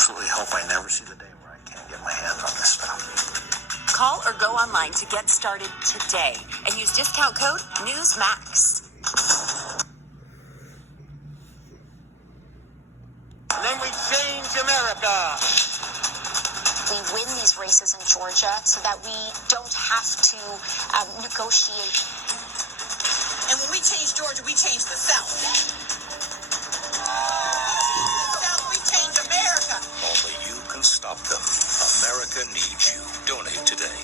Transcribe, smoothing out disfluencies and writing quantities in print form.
absolutely hope I never see the day where I can't get my hands on this stuff. Call or go online to get started today and use discount code NEWSMAX. Then we change America. We win these races in Georgia so that we don't have to negotiate. And when we change Georgia, we change the South. We change America. Only you can stop them. America needs you. Donate today.